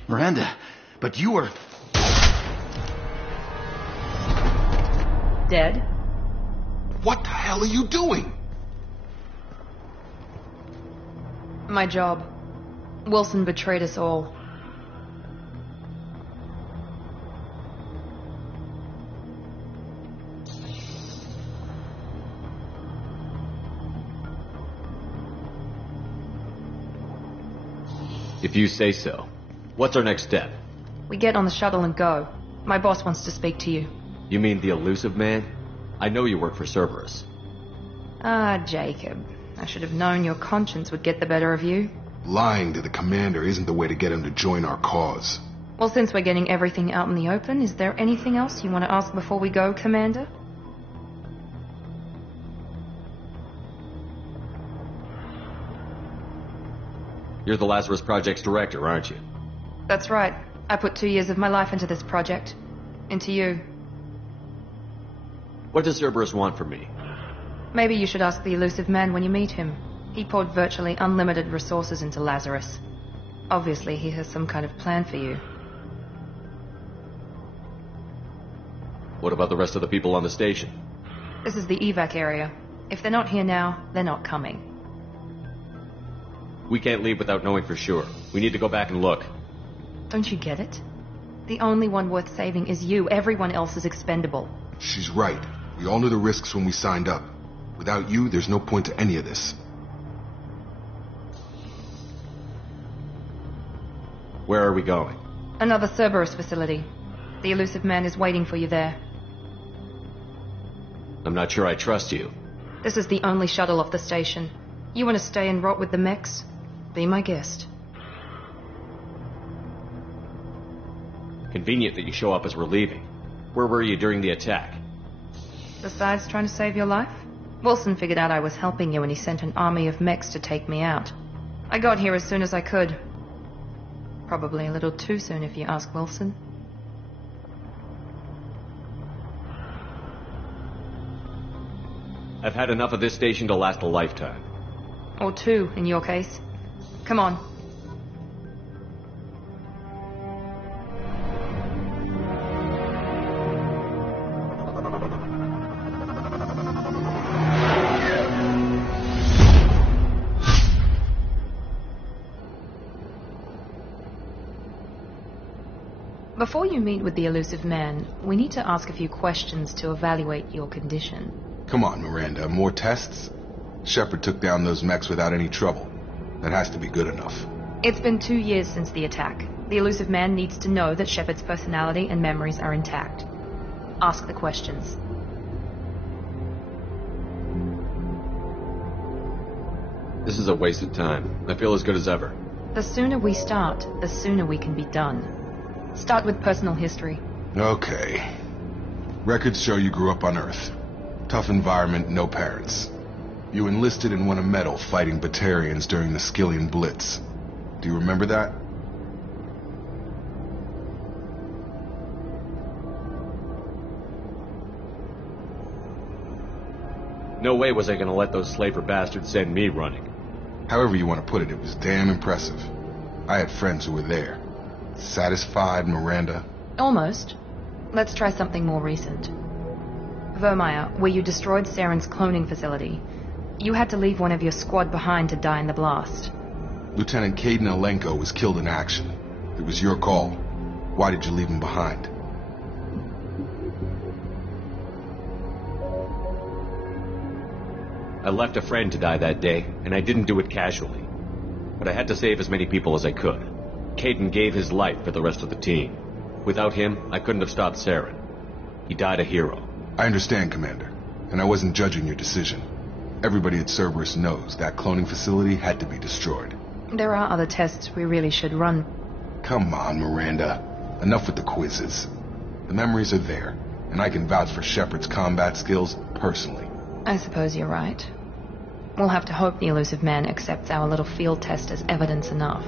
Miranda, but you were... Dead? What the hell are you doing? My job. Wilson betrayed us all. If you say so. What's our next step? We get on the shuttle and go. My boss wants to speak to you. You mean the elusive man? I know you work for Cerberus. Ah, Jacob. I should have known your conscience would get the better of you. Lying to the commander isn't the way to get him to join our cause. Well, since we're getting everything out in the open, is there anything else you want to ask before we go, Commander? You're the Lazarus Project's director, aren't you? That's right. I put 2 years of my life into this project. Into you. What does Cerberus want from me? Maybe you should ask the elusive man when you meet him. He poured virtually unlimited resources into Lazarus. Obviously, he has some kind of plan for you. What about the rest of the people on the station? This is the evac area. If they're not here now, they're not coming. We can't leave without knowing for sure. We need to go back and look. Don't you get it? The only one worth saving is you. Everyone else is expendable. She's right. We all knew the risks when we signed up. Without you, there's no point to any of this. Where are we going? Another Cerberus facility. The elusive man is waiting for you there. I'm not sure I trust you. This is the only shuttle off the station. You want to stay and rot with the mechs? Be my guest. Convenient that you show up as we're leaving. Where were you during the attack? Besides trying to save your life? Wilson figured out I was helping you and he sent an army of mechs to take me out. I got here as soon as I could. Probably a little too soon if you ask Wilson. I've had enough of this station to last a lifetime. Or 2, in your case. Come on. Before you meet with the elusive man, we need to ask a few questions to evaluate your condition. Come on, Miranda. More tests? Shepard took down those mechs without any trouble. That has to be good enough. It's been 2 years since the attack. The elusive man needs to know that Shepard's personality and memories are intact. Ask the questions. This is a waste of time. I feel as good as ever. The sooner we start, the sooner we can be done. Start with personal history. Okay. Records show you grew up on Earth. Tough environment, no parents. You enlisted and won a medal fighting Batarians during the Skillian Blitz. Do you remember that? No way was I gonna let those slaver bastards send me running. However you want to put it, it was damn impressive. I had friends who were there. Satisfied, Miranda? Almost. Let's try something more recent. Vermeer, where you destroyed Saren's cloning facility. You had to leave one of your squad behind to die in the blast. Lieutenant Caden Alenko was killed in action. It was your call. Why did you leave him behind? I left a friend to die that day, and I didn't do it casually. But I had to save as many people as I could. Caden gave his life for the rest of the team. Without him, I couldn't have stopped Saren. He died a hero. I understand, Commander, and I wasn't judging your decision. Everybody at Cerberus knows that cloning facility had to be destroyed. There are other tests we really should run. Come on, Miranda. Enough with the quizzes. The memories are there, and I can vouch for Shepard's combat skills personally. I suppose you're right. We'll have to hope the elusive man accepts our little field test as evidence enough.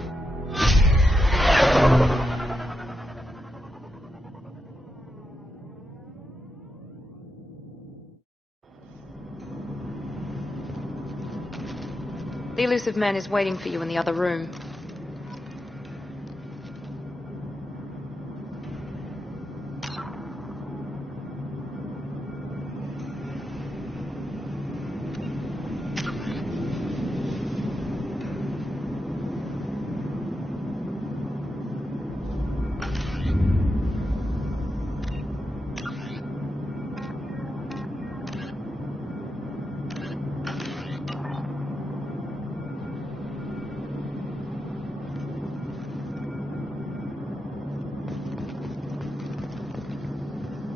The elusive man is waiting for you in the other room.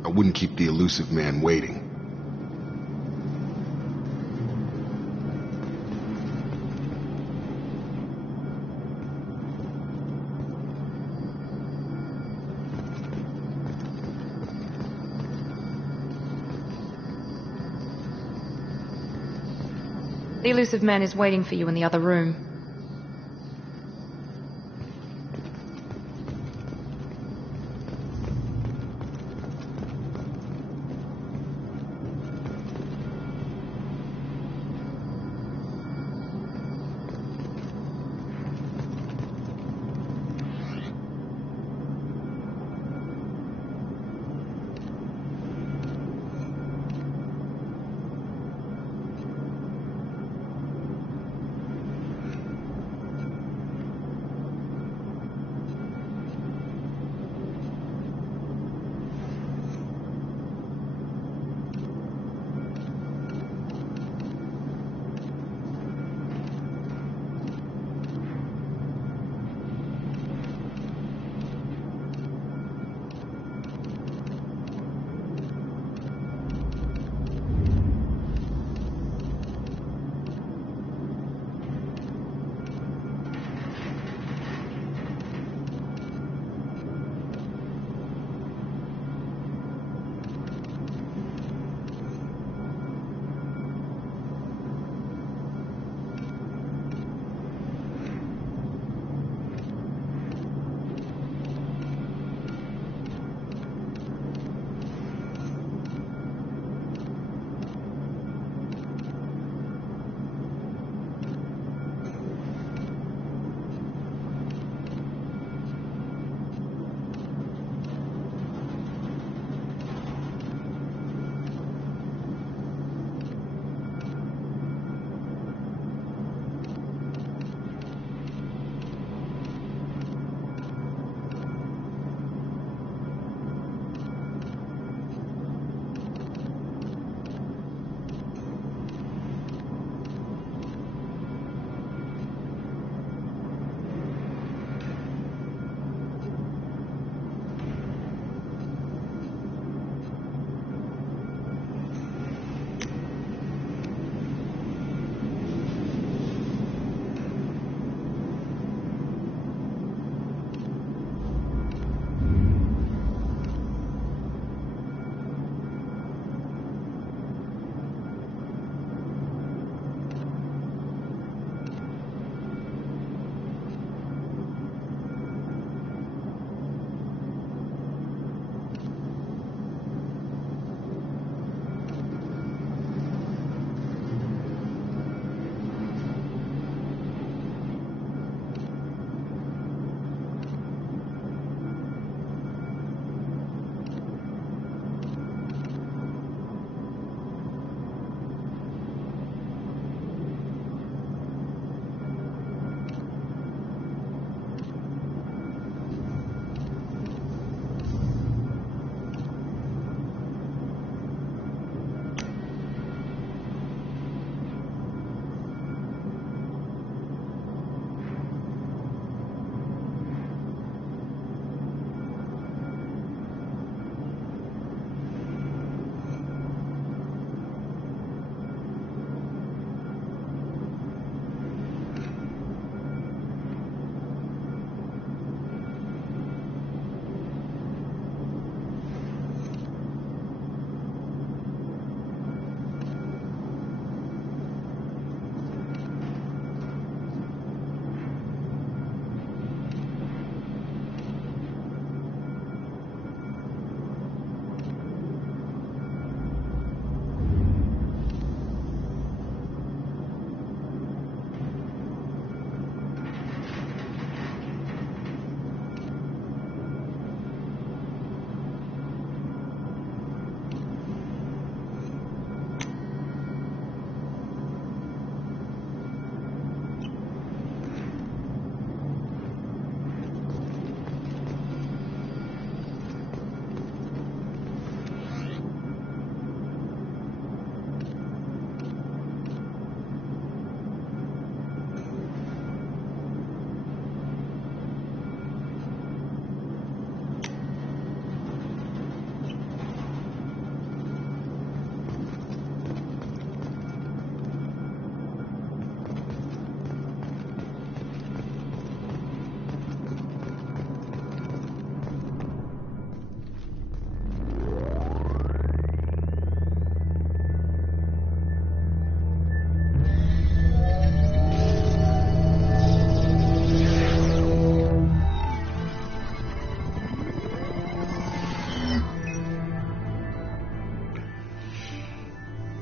I wouldn't keep the elusive man waiting. The elusive man is waiting for you in the other room.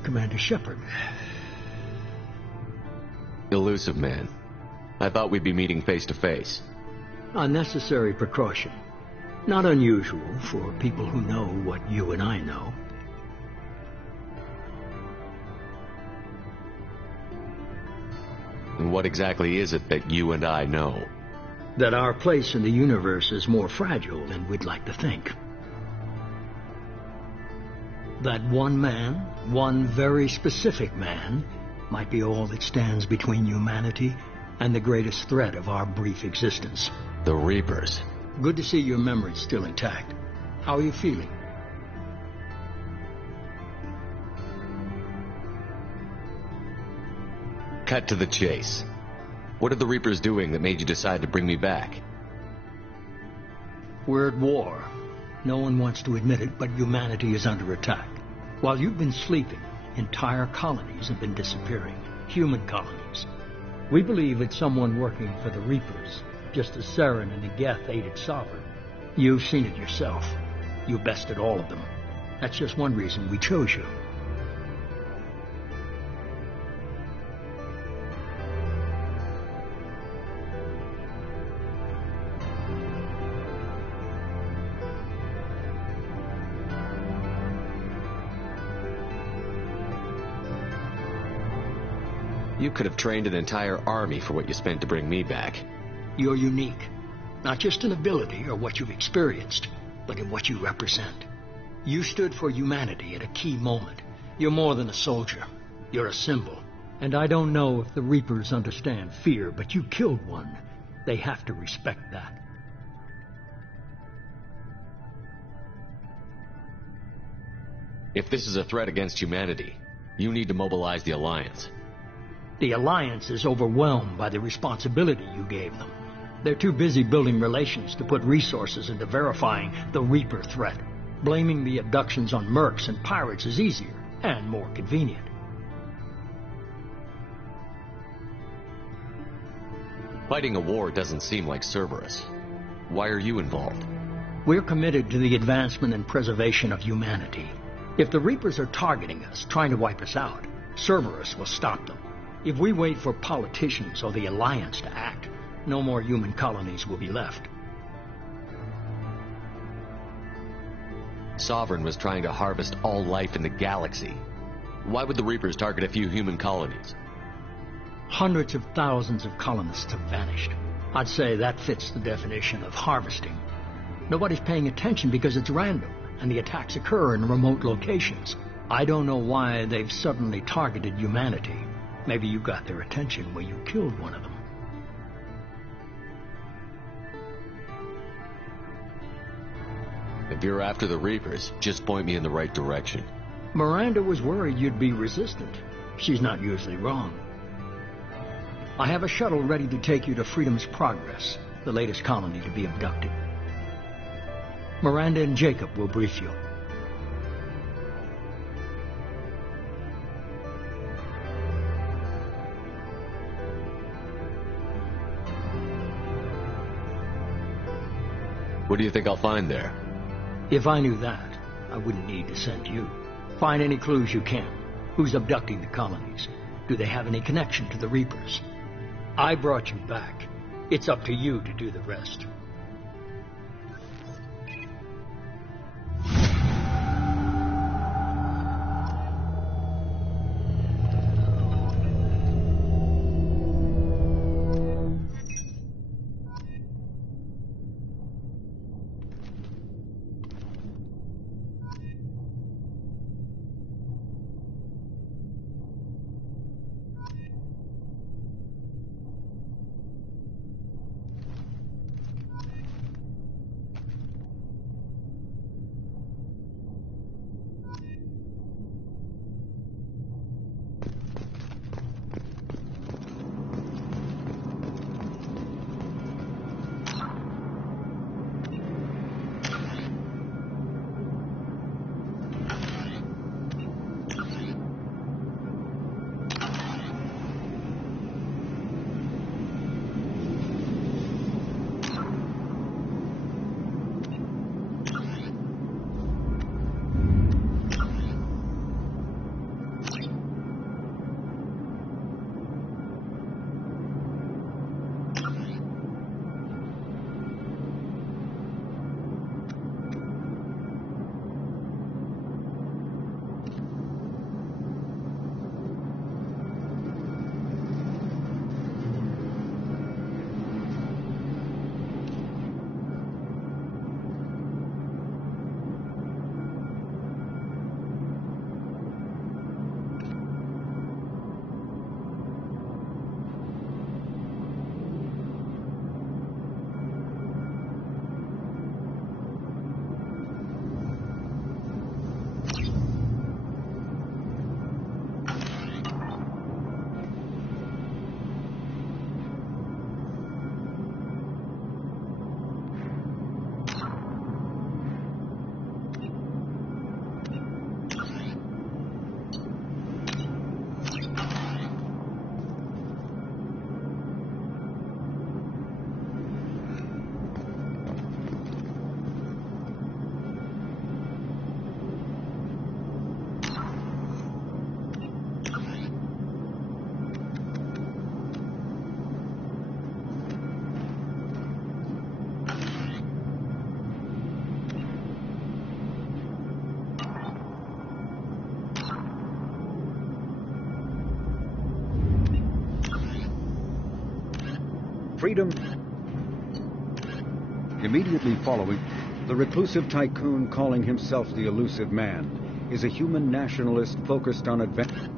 Commander Shepard. Elusive man. I thought we'd be meeting face to face. A necessary precaution. Not unusual for people who know what you and I know. And what exactly is it that you and I know? That our place in the universe is more fragile than we'd like to think. That one man, one very specific man, might be all that stands between humanity and the greatest threat of our brief existence. The Reapers. Good to see your memory's still intact. How are you feeling? Cut to the chase. What are the Reapers doing that made you decide to bring me back? We're at war. No one wants to admit it, but humanity is under attack. While you've been sleeping, entire colonies have been disappearing. Human colonies. We believe it's someone working for the Reapers, just as Saren and the Geth aided Sovereign. You've seen it yourself. You bested all of them. That's just one reason we chose you. You could have trained an entire army for what you spent to bring me back. You're unique. Not just in ability or what you've experienced, but in what you represent. You stood for humanity at a key moment. You're more than a soldier. You're a symbol. And I don't know if the Reapers understand fear, but you killed one. They have to respect that. If this is a threat against humanity, you need to mobilize the Alliance. The Alliance is overwhelmed by the responsibility you gave them. They're too busy building relations to put resources into verifying the Reaper threat. Blaming the abductions on mercs and pirates is easier and more convenient. Fighting a war doesn't seem like Cerberus. Why are you involved? We're committed to the advancement and preservation of humanity. If the Reapers are targeting us, trying to wipe us out, Cerberus will stop them. If we wait for politicians or the Alliance to act, no more human colonies will be left. Sovereign was trying to harvest all life in the galaxy. Why would the Reapers target a few human colonies? Hundreds of thousands of colonists have vanished. I'd say that fits the definition of harvesting. Nobody's paying attention because it's random, and the attacks occur in remote locations. I don't know why they've suddenly targeted humanity. Maybe you got their attention where you killed one of them. If you're after the Reapers, just point me in the right direction. Miranda was worried you'd be resistant. She's not usually wrong. I have a shuttle ready to take you to Freedom's Progress, the latest colony to be abducted. Miranda and Jacob will brief you. What do you think I'll find there? If I knew that, I wouldn't need to send you. Find any clues you can. Who's abducting the colonies? Do they have any connection to the Reapers? I brought you back. It's up to you to do the rest. Freedom. Immediately following, the reclusive tycoon calling himself the Elusive Man is a human nationalist focused on adventure.